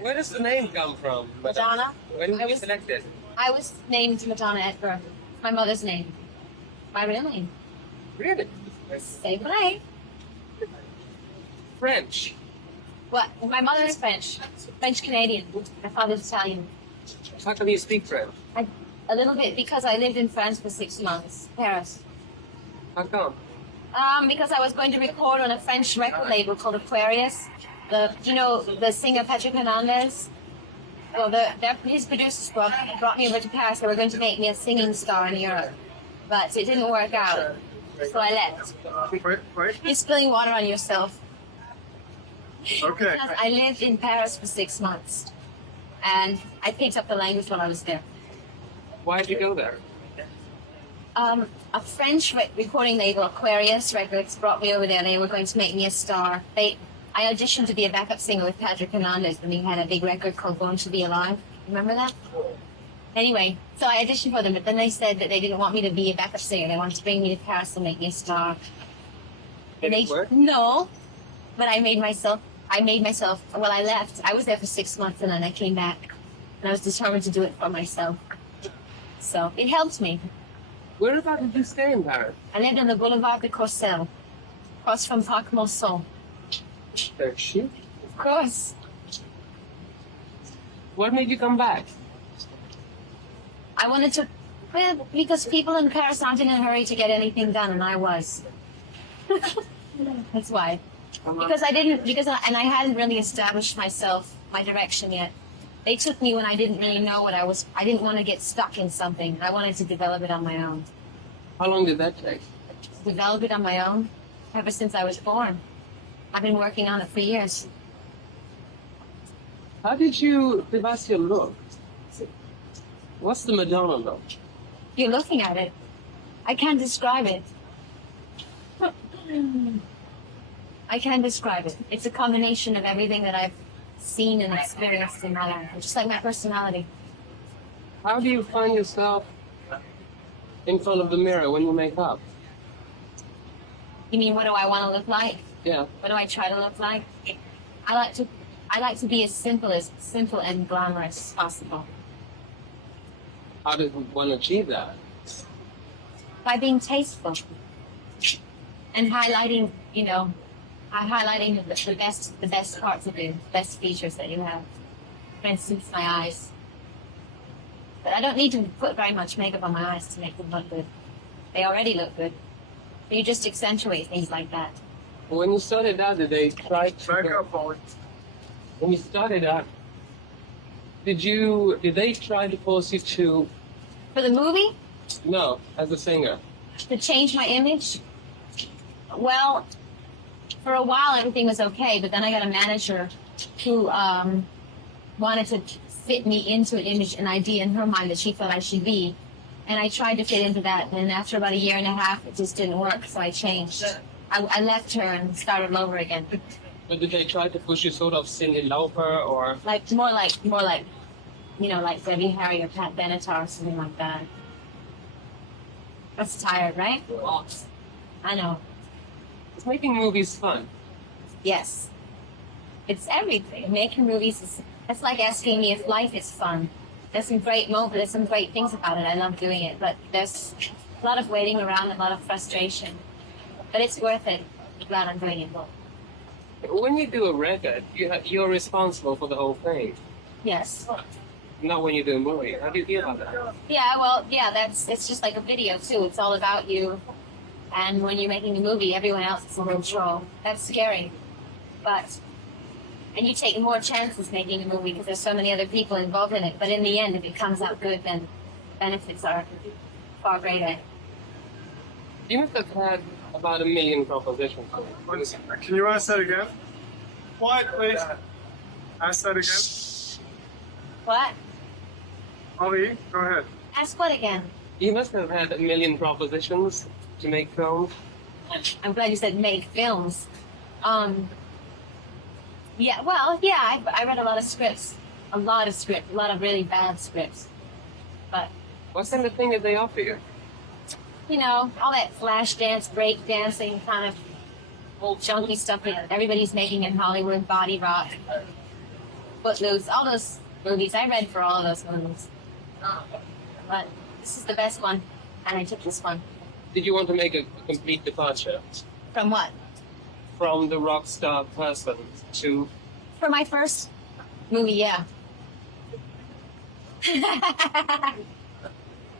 Where does the name come from? Madonna. When were you selected? I was named Madonna at birth. My mother's name. My real name. Really? Same way. French. What? My mother is French. French Canadian. My father's Italian. How come you speak French? A little bit because I lived in France for 6 months. Paris. How come? Because I was going to record on a French record label called Aquarius. The singer Patrick Hernandez. Well, his producers brought me over to Paris. They were going to make me a singing star in Europe, but it didn't work out, so I left. Wait. You're spilling water on yourself. Okay. Because I lived in Paris for 6 months, and I picked up the language while I was there. Why did you go there? A French recording label, Aquarius Records, brought me over there. They were going to make me a star. I auditioned to be a backup singer with Patrick Hernandez when he had a big record called Born to Be Alive. Remember that? Anyway, so I auditioned for them, but then they said that they didn't want me to be a backup singer. They wanted to bring me to Paris and make me a star. Did it work? No, but I made myself, well, I left. I was there for 6 months and then I came back. And I was determined to do it for myself. So it helped me. Where about did you stay in Paris? I lived on the Boulevard de Courcelles, across from Parc Monceau. They're chic. Of course. What made you come back? I wanted to, well, because people in Paris aren't in a hurry to get anything done, and I was. That's why. Because I hadn't really established my direction yet. They took me when I didn't really know I didn't want to get stuck in something. I wanted to develop it on my own. How long did that take? Develop it on my own ever since I was born. I've been working on it for years. How did you devise your look? What's the Madonna look? You're looking at it. I can't describe it. I can't describe it. It's a combination of everything that I've seen and experienced in my life, just like my personality. How do you find yourself in front of the mirror when you make up? You mean, what do I want to look like? Yeah. What do I try to look like? I like to be as simple and glamorous as possible. How does one achieve that? By being tasteful and highlighting, the best parts of you, the best features that you have. For instance, my eyes. But I don't need to put very much makeup on my eyes to make them look good. They already look good. You just accentuate things like that. When you started out, did they try to... Back up, Ollie. When you started out, did they try to force you to... For the movie? No, as a singer. To change my image? Well, for a while everything was okay, but then I got a manager who wanted to fit me into an image, an idea in her mind that she thought I should be. And I tried to fit into that, and after about 1.5 years, it just didn't work, so I changed. I left her and started over again. But did they try to push you sort of Cyndi Lauper or... More like, like Debbie Harry or Pat Benatar or something like that. That's tired, right? I know. Is making movies fun? Yes. It's everything. Making movies it's like asking me if life is fun. There's some great moments, there's some great things about it. I love doing it, but there's a lot of waiting around, a lot of frustration. But it's worth it. I'm glad I'm doing it. When you do a record, you're responsible for the whole thing. Yes. Not when you do a movie. How do you feel about that? It's just like a video too. It's all about you. And when you're making a movie, everyone else is in control. That's scary. And you take more chances making a movie because there's so many other people involved in it. But in the end, if it comes out good, then benefits are far greater. You must have had about 1 million propositions. Can you ask that again? Quiet, please. Ask that again. What? Ollie, go ahead. Ask what again? You must have had 1 million propositions to make films. I'm glad you said make films. I read a lot of scripts. A lot of really bad scripts. But What's kind of thing that they offer you? All that flash dance, break dancing, kind of old junky stuff that everybody's making in Hollywood, body rock. Footloose, all those movies. I read for all of those movies. But this is the best one, and I took this one. Did you want to make a complete departure From what? from the rock star person to? For my first movie, yeah.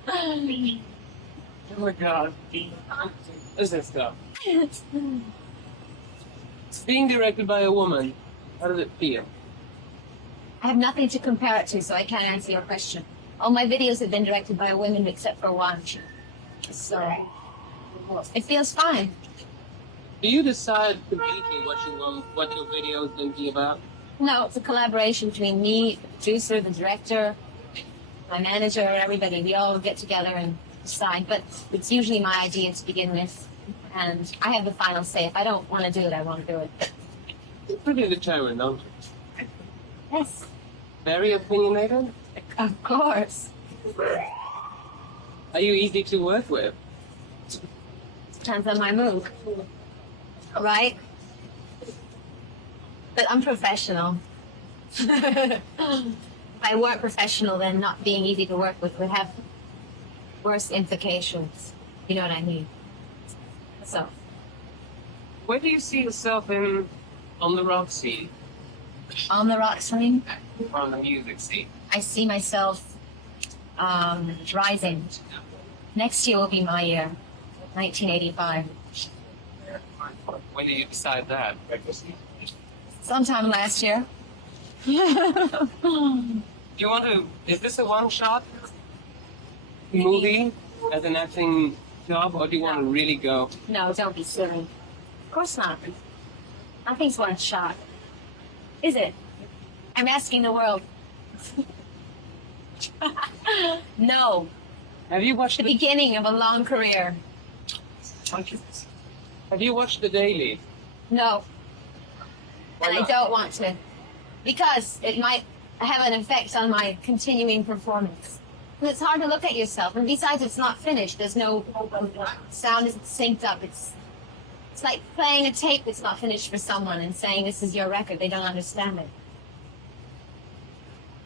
Oh my God! This is stuff. Being directed by a woman, how does it feel? I have nothing to compare it to, so I can't answer your question. All my videos have been directed by a woman except for one. So it feels fine. Do you decide completely what you want, what your video is going to be about? No, it's a collaboration between me, the producer, the director, my manager, everybody. We all get together and decide. But it's usually my idea to begin with. And I have the final say. If I don't want to do it, I won't do it. You're pretty determined, don't you? Yes, Very opinionated? of course. Are you easy to work with? Depends on my mood. Right? But I'm professional. If I weren't professional, then not being easy to work with would have worse implications. You know what I mean? So, Where do you see yourself in on the rock scene, on the rock scene, on the music scene? I see myself rising. Next year will be my year, 1985. When did you decide that? Sometime last year. Do you want to? Is this a one-shot movie as an acting job, or do you want to really go? No, don't be silly. Of course not. Nothing's one shot. Is it? I'm asking the world. No. Have you watched The beginning of a long career. Have you watched The Daily? No. Why And I not? don't want to. Because it might have an effect on my continuing performance. And it's hard to look at yourself. And besides, it's not finished. There's no sound isn't synced up. It's like playing a tape that's not finished for someone and saying this is your record. They don't understand it.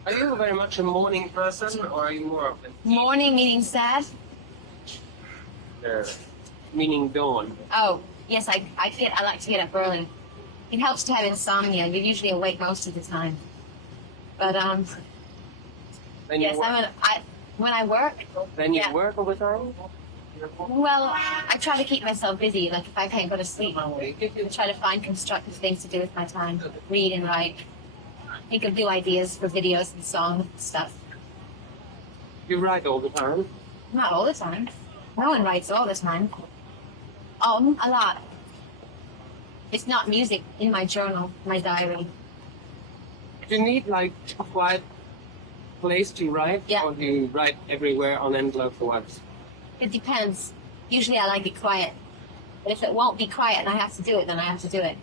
Are you very much a morning person, or are you more of a Morning meaning sad. meaning dawn? Oh, yes, I like to get up early. It helps to have insomnia. You're usually awake most of the time. But Then yes, you work, when I work, then you yeah. work all the time? well, I try to keep myself busy. Like if I can't go to sleep, I try to find constructive things to do with my time. Read and write. Think of new ideas for videos and songs and stuff. You write all the time? Not all the time. No one writes all the time. A lot. It's not music in my journal, my diary. Do you need like a quiet place to write? Yeah. Or do you write everywhere on envelopes or what? It depends. Usually I like it quiet. But if it won't be quiet and I have to do it, then I have to do it.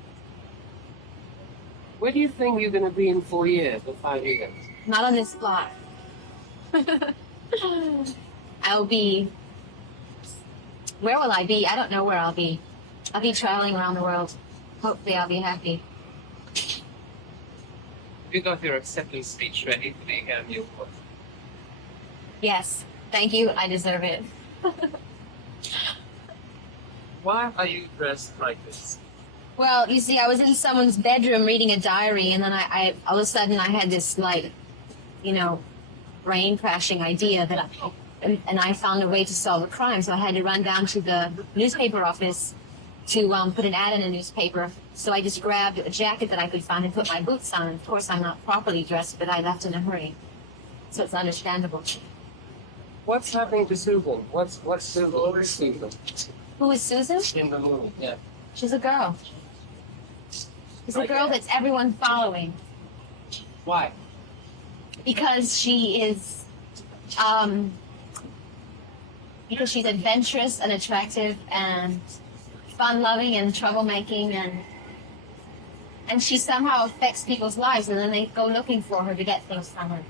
Where do you think you're going to be in 4 years or 5 years? Not on this block. I'll be... Where will I be? I don't know where I'll be. I'll be traveling around the world. Hopefully I'll be happy. You got your acceptance speech ready for the Academy Award. Yes. Thank you. I deserve it. Why are you dressed like this? Well, you see, I was in someone's bedroom reading a diary, and then I all of a sudden I had this, like, brain crashing idea that and I found a way to solve a crime. So I had to run down to the newspaper office to put an ad in a newspaper. So I just grabbed a jacket that I could find and put my boots on. Of course, I'm not properly dressed, but I left in a hurry. So it's understandable. What's happening to Susan? What's Susan? Where's Susan? Who is Susan? In the movie, yeah. She's a girl. She's a girl that's everyone following. Why? Because she is, because she's adventurous and attractive and fun-loving and troublemaking, and she somehow affects people's lives, and then they go looking for her to get things from her.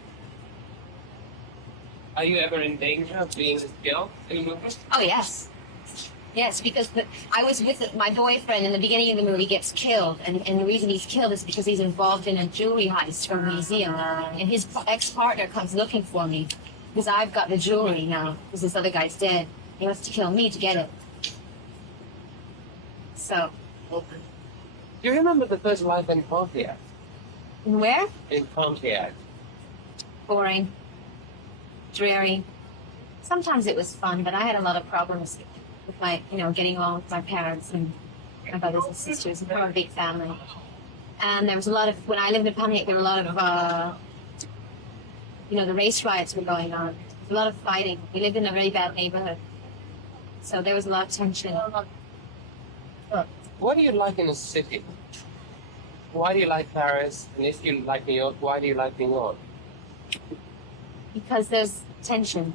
Are you ever in danger of being a girl in movies? Oh yes, Yes, because I was with my boyfriend in the beginning of the movie gets killed, and the reason he's killed is because he's involved in a jewelry heist from a museum, and his ex-partner comes looking for me because I've got the jewelry now because this other guy's dead. He wants to kill me to get it. So, Do you remember the first life in Pontiac? where? In Pontiac. Boring, dreary. Sometimes it was fun, but I had a lot of problems with my, getting along with my parents and my brothers and sisters. We're a big family. And there was a lot of, when I lived in Pontiac, there were a lot of, the race riots were going on. A lot of fighting. We lived in a very bad neighborhood. So there was a lot of tension. What do you like in a city? Why do you like Paris? And if you like New York, why do you like New York? Because there's tension.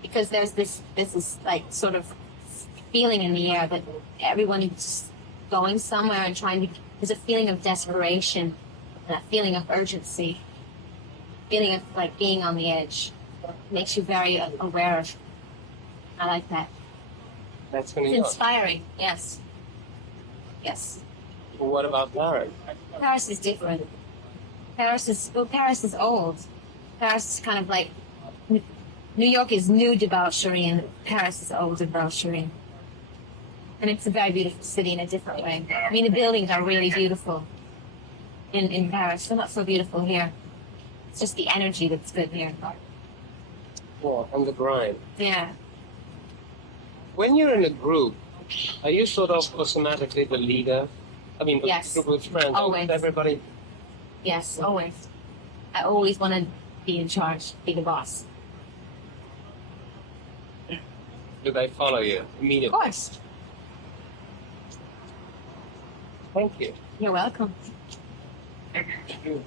Because there's this is like sort of feeling in the air that everyone's going somewhere and there's a feeling of desperation, and a feeling of urgency, feeling of like being on the edge. It makes you very aware of. I like that. That's for New It's York. inspiring, yes. Yes. What about Paris? Paris is different. Paris is old. Paris is kind of like, New York is new debauchery and Paris is old debauchery. And it's a very beautiful city in a different way. I mean, the buildings are really beautiful in Paris. They're not so beautiful here. It's just the energy that's good here. Well, and the grind. Yeah. When you're in a group, are you sort of automatically the leader? I mean, Yes. group with friends. Always. Everybody. Yes, always. I always want to be in charge, be the boss. Do they follow you Of immediately? course. Thank you. You're welcome. Thank you.